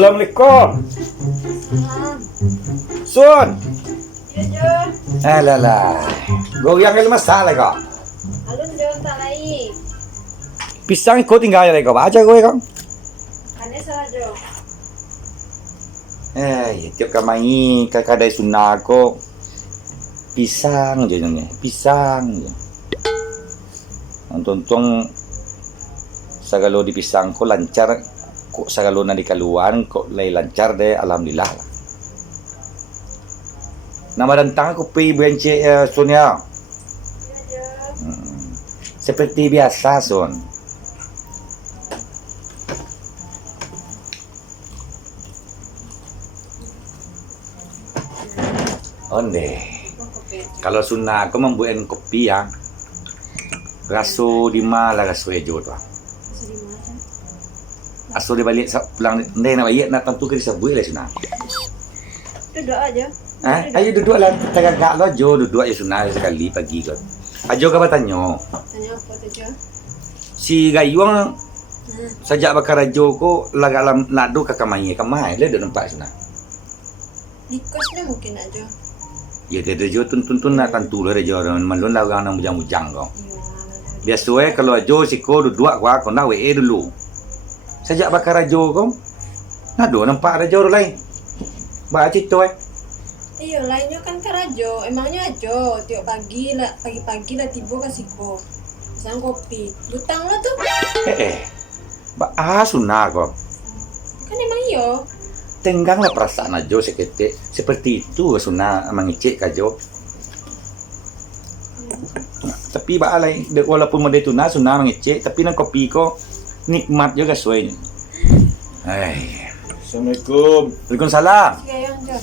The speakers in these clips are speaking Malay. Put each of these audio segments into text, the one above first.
Assalamualaikum. Sun. Ya, Jo. Alah. Goyang ke masalah kau. Alun Jo tak lain. Pisang kau tinggal ya kau. Baca kau kau. Kane salah Jo. Tiap kamai kakak dari sunnah kau. Pisang je ni. Pisang je. Untung sagalo di pisang kau lancar. Kok sagalo na di kaluan kok lay lancar deh. Alhamdulillah lah. Nama dan tangan kopi bencik Sun ya. Ya, Jo. Seperti biasa Sun. Onde. Kalau sunnah aku membuat kopi ya. Raso di mana raso ejo tu. Aso dia balik pulang ndai nak balik nak tentu ke disebut lah sunnah. Duduk aja. Ayo duduk lah kita gak lo jo duduk aja sunnah sekali pagi kan. Ajo kau tanya. Tanya apa tu Jo? Si gayung sajak bakar ajo ko lagak lam nado ka kamai le dah nampak sunnah. Di kosnya mungkin aja. Ya dia jo tun nak tentu lah jo malun lah orang nang bujang-bujang kau. Biasa kalau ajo siko duduk kau nak we dulu. Sajak bakar ajo kau. Nado nampak ajo lain. Ba cerita Iya, lainnya kan karajo. Emangnya ajo tiap pagi lah, pagi-pagi lah tiba kasih ko. Sang kopi. Butang lah tuh. Ba sunnah kau. Kan emang iyo. Tengganglah perasaan ajo seketik. Seperti itu sunnah mengicik kajo. Tapi ba alai walaupun model tu sunnah mengicik tapi nang kopi ko nikmat juga suai. Assalamualaikum. Waalaikumsalam. Si Gayang Jo.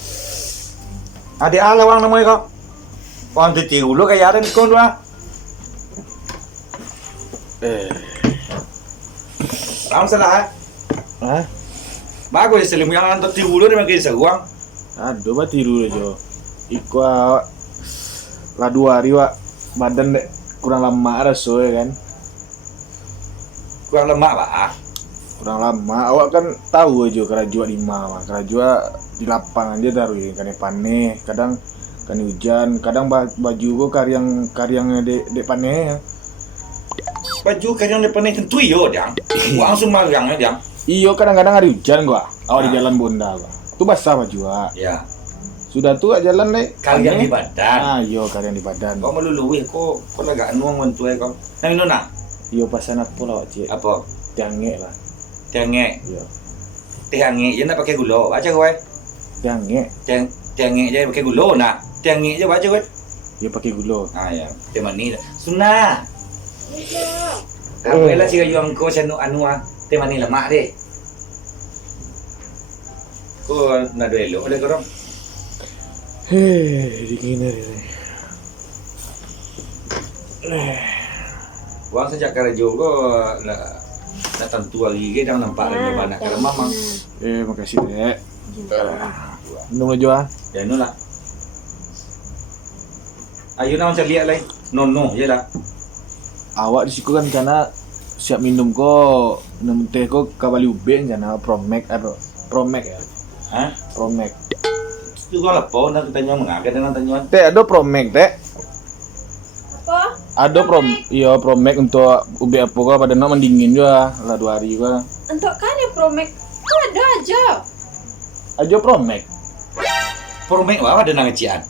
Adik ala wang namanya kau. Wang titi ulu kaya ada kau dua. Kamu salah. Hah? Bagus selimu yang antar titi ulu ni makin seruang. Aduh, bah tidur aja. Iku lah 2 hari wak badan dek kurang lama ada soe kan. Kurang lemak pak. Kurang lama. Awak kan tahu aja kerajua di mana. Kerajua di lapangan dia taruh kan paneh. Kadang kan hujan. Kadang baju gua karyangnya dek paneh. Baju kalian depan ni tentu iyo dia. Wang semua yang dia. Iyo kadang-kadang hari hujan gua. Awak di jalan Bonda gua. Tu basah baju wak. Ya. Sudah tu jalan dek. Kalian di badan. Iyo kalian di badan. Kau meluluhi kau lagak nuang mantu kau. Nang nona. Iyo pasan apa lah wak cik. Apa? Tiangek lah. Tiangek. Iyo. Tiangek je nak pakai gula. Baca kau Tiangek. Tiangek je pakai gula nak. Tiangek je baca kau. Iyo pakai gula. Ya. Tema ni sunnah. Jo. Apa lah si kayu angko sanu anu tema ni lemak deh. Kau nak dua elok ada korang. Dingin hari ni. Wang sejak karajo kau nak tentu hari ke dah nampak ada banyak kerana mamang. Makasih dek. Minum aja ah. Ya no lah. Ayo nak macam lihat lain. No je lah. Awak di situ kan karena siap minum ko minum teh ko kabali ubeng karena Promek ya. Hah? Promek. Itu kau lepas nak tanya mengakai dengan tanyaan. Teh ada Promek teh. Apa? Ada iya Promek untuk ube apa ko pada nak mendingin juga lah 2 hari ko. Untuk kan ya Promek. Kau ada aja. Aja Promek. Promek apa ada nang ngecian?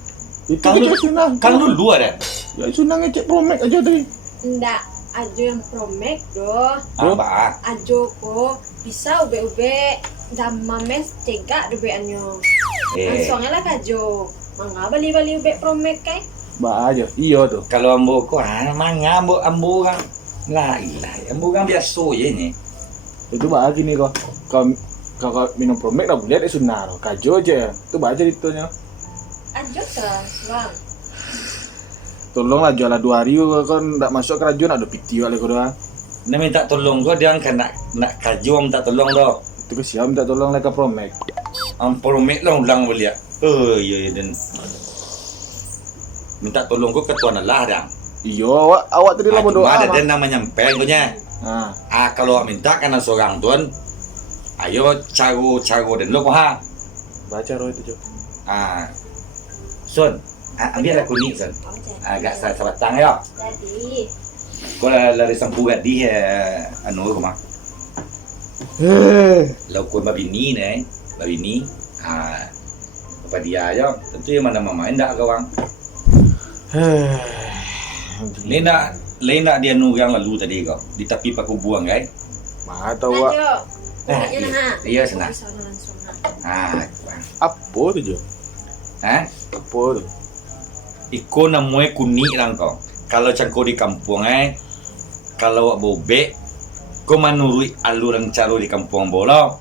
Itu Kalau aja sunang. Kalau lu ada. Ya sunang ngecek Promek aja tadi. Ndak, ajo yang Promek doh. Apa? Ajo ko bisa ube-ube damames cegak dubeannya. Langsungnya lah kajo. Mangga bali-bali ube Promek kai. Ba aja. Iya tuh. Kalau ambo ko mangga ambo kan. Lah ilah, ambo kan biasa je ni. Itu ba gini kok. Kalau minum Promek dah boleh ada sunah. Kajo aja. Itu ba aja itunya. Ajo terus, Bang. Tolonglah jualan 2 hari kan tak masuk kerajaan ada piti wale ko doa. Nak minta tolong kau dia kan nak kaju minta tolong doh. Itu ke siapa minta tolong leka Promek. Promek lah ulang belia. Iya dan minta tolong kau ke tuan Allah dah. Iyo, awak tadi lah berdoa. Ada dan namanya pen punya. Nah, Kalau minta karena seorang tuan Ayo caro dan lo ha. Baca roh itu, Jo. Sun, ambil lah kuning Sun. Agak sabatang ya. Jadi, Kau lari sampugat di anu kau mah. Lau kau babini nih, babini. Apa dia ya? Tentu yang mana mama endak kawang. Lena dia nu yang lalu tadi kau di tepi paku buang guys. Mah tahu wak. Iya senang. Apa tu, Jo? Apa tu? Iko namanya kuning lang kau. Kalau cangko di kampung kalau wak bobek, kau menurut aluran caro di kampung bolo,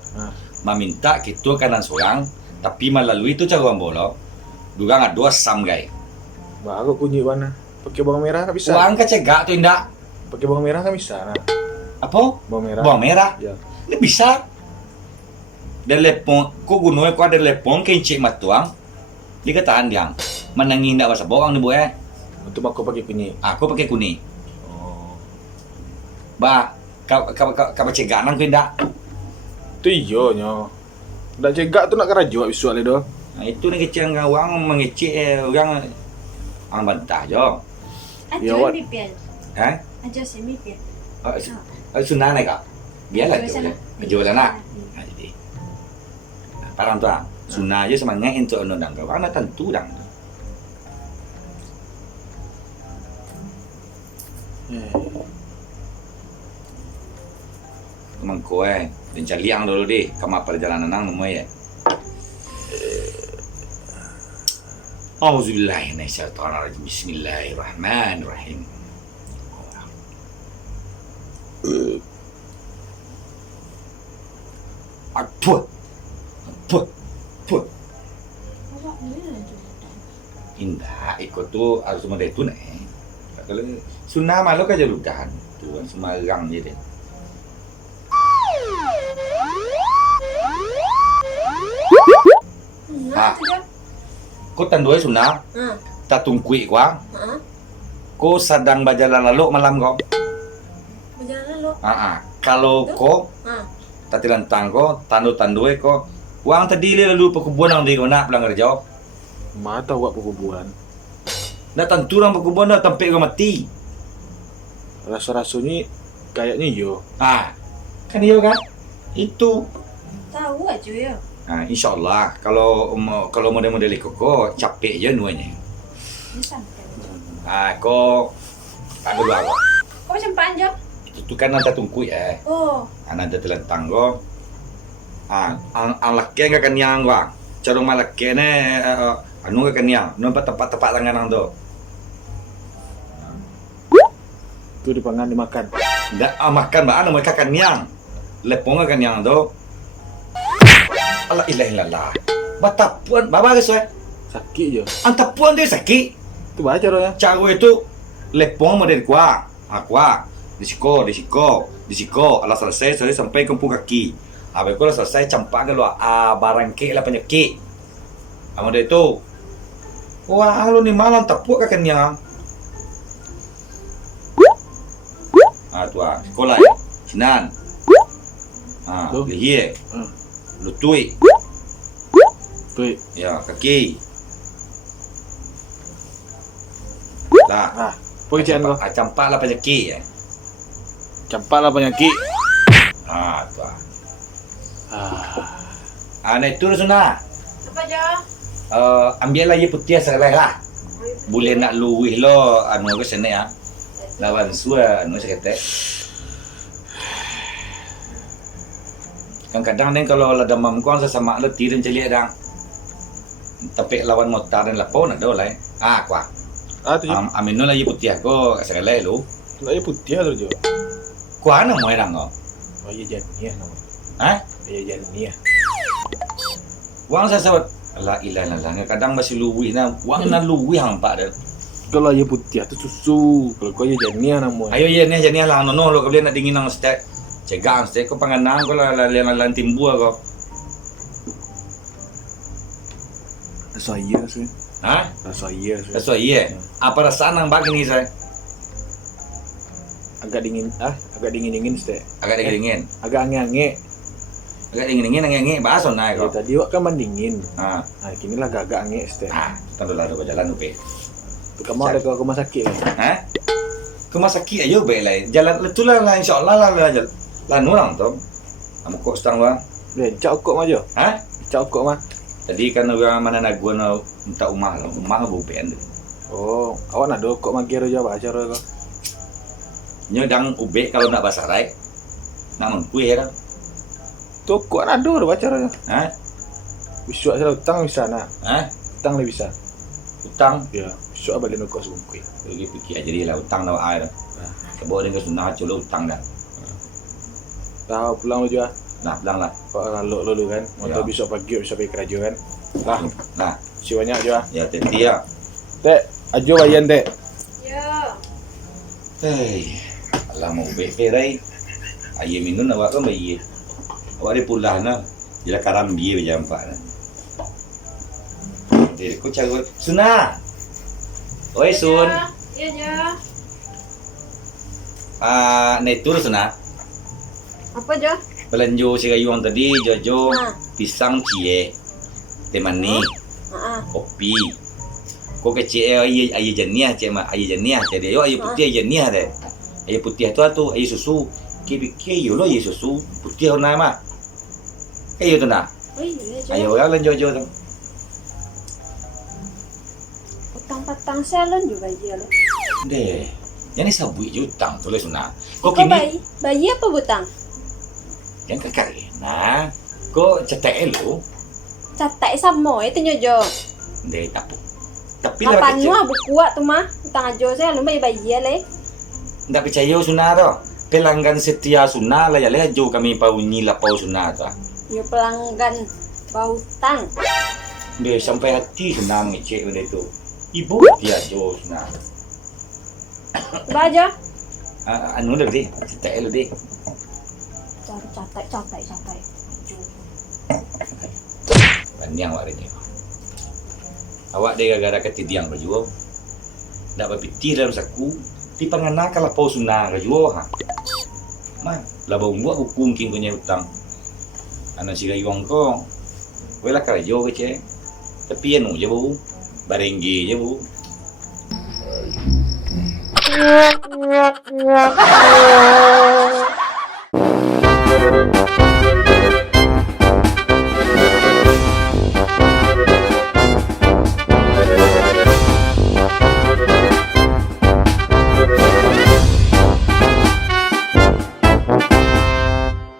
meminta kita kanan sorang, tapi melalui itu caro bolo, juga ada dua sam guys. Bah, aku kunyi mana? Pakai bawang merah kan bisa. Uang kecegak tu indak. Pakai bawang merah kan bisa. Nah. Apa? Bawang merah. Bawang merah. Ya. Ini bisa. Delepon, kau gunung kau ada telepon kencik matuang, dia katakan dia, menangin tak bahasa bawang ni boy. Untuk aku pakai kunyi. Aku pakai kuning. Oh. Bah, kau cegak nang kau indak. Tu iyo nyo. Dak cegak tu nak kerajo visual itu. Nah, itu ni kecil dengan orang mengecek orang bantah jo. Ya, aja Wan. mipian. Aja semipian. Sunnah ni kak. Biarlah Jual tu. sana. Jualan nak. Jadi. Parang tu sunnah aja semangat untuk nondang kau. Karena tentu dang. Memang kau dan cari yang dulu deh. Kamu perjalanan nang semua ya. Auzubillahi minasyaitonirrajim. Bismillahirrahmanirrahim. Aduh. Indah, ikut tu harus semua itu nih. Kalau sunnah malu kan jalukan. Tu Semarang je deh. Kau tandoi sunnah. Tak tungkui kuang. Kau sedang berjalan lalu malam kau. Berjalan lo. Kalau kau tak tilantang kau, tandoi kau. Kuang tadi lalu perkubuan yang di kau nak pulang kerja. Mah tahu wak perkubuan. Dah tentu orang perkubuan dah tempat kau mati. Rasa-rasanya kayaknya yo. Kan iya kan? Itu. Tahu aja ya. InsyaAllah kalau model-model kau capek je nuanya. Bisa. Kau tak dulu aku. Kau macam panjang? Itu kan nanti tungkui Oh. Nanti telentang kau. Ang laki enggak kenyang gua. Carung malaki ne anu enggak kenyang. Nampak tepat tangan nang tu. Tu dipangan dimakan. Enggak makan ba mereka kenyang. Lepong enggak kenyang tu. Allah ilaha illallah. Batapuan baba guys Sakit je. Antapuan dia sakit. Tu baca roh ya. Cara itu lepong model kuah. Kuah. Disiko. Alah selesai sampai kempung kaki. Habis itu selesai campak ke luar. Barang kek lah penyakit. Model itu. Wah, lu ni malam tak puas ke kenyang. Tu sekolah. Sinan. Lihie. Lutui. Tu. Ya, kaki. Lah. Pekerjaan kau. Campak lah penyakit. Campak lah penyakit. Tu. Nah itu sunnah. Apa aja? Ambil lagi putih sekali lah. Boleh nak luwih lo anu ke sana ya. Lawan sua anu saya kata. Kadang-kadang ni kalau ada demam kau sesama letih dan celik dang. Tapi lawan motor dan lapau nak dah lah. Kuah. Tu je. Amin no lagi putih aku sekali lu. Lagi putih tu je. Kuah nak mau dang kau. Oh iya janiah nama. Iya janiah. Wang saya sebut la ilaha illallah. Kadang masih luwih na. Wang na luwih hampa dah. Kalau air putih tu susu. Kalau kau air janiah nama. Ayo ye ni janiah lah no lo kau nak dingin nang stek. Cegang stek kau panganang kau lan timbua kau. Rasa iya sih. Rasa iya sih. Rasa iya. Apa rasaan nang bagi ni saya? Agak dingin sih. Agak dingin. Agak ange-ange. Agak dingin ngenge bahasa naik Ya kok. tadi wak kan mendingin. Ah, Nah, kini lah gagak nge este. kan lalu jalan upe. Kamu ada ke rumah sakit lah. Hah? Ke rumah sakit aja upe lah. Jalan letulah lah insyaallah lah jalan. Lah orang tu. Kamu kok setang lah. Dia cak ukok mah jo. Hah? Cak ukok mah. Tadi kan orang mana nak gua nak minta rumah lah. Rumah upe ande. Oh, awak nak do kok magir jo ba acara kau. Nyodang ube kalau nak basarai. Nak mengkuih kan. Tu kok nak do acara jo. Hah? Besok saya utang bisa nak. Hah? Utang le bisa. Utang. Ya, besok balik nak kok sebungkui. Lagi fikir aja dia lah utang dah air. Sebab dia ke sunnah colo utang dah. Tahu pulang lu juga. Nah, pulang lah. Kok lalu lalu kan. Motor Ya. besok pagi bisa pergi kerja kan. Lah, Nah, si banyak jo. ya teti ya. Tek, ajo bayan tek. Ya. Hei, alah mau berai. Ayah minum awak kan bayi. Awak dia pulah na. Dia karam biye berjampak na. Dia kau cakap Suna. Oi Sun. Ya, ya. Naik tur Suna. Apa Jo? Belanja si gayung tadi jojo Ha. pisang cie. Teh manis, Heeh. kopi. Kau kecil ayah jenih cik mak ayah jenih jadi yo ayah putih ayah jenih deh. Ayah putih tu ayah susu. Kiki yo lo ayah susu putih warna mak. Kayak tu nak. Oh iya Jo. Ayo orang jojo tu. Utang patang salon juga dia lo. Deh. Yang ni sabui je utang tulis Suna. Kau Kau kini bayi apa butang? yang kakak nah. Kau cetek elu. Catai sama itu nyojo. Deh tapu. Tapi lah Kapan kecil. mah buku tu mah utang ajo saya lu bayi le. Tak percaya Suna tu. Pelanggan setia Suna lah ya leh jo kami pau nyila pau Suna tu. Yo pelanggan bautang. Deh sampai hati Suna ngecek benda tu. Ibu dia jo Suna. Bajo. Anu dah deh. Cetek elu deh. Cari catai. Panjang awak dia. Awak dia gara-gara ketidiang berjual. Tak berpikir dalam saku. Di pangana kalau pau Suna berjual ha. Man, lah bau buat hukum king punya hutang. Anak si gayung ko. Wala kerja ke cek. Tapi anu je bu. Barenggi je bu. Yeah.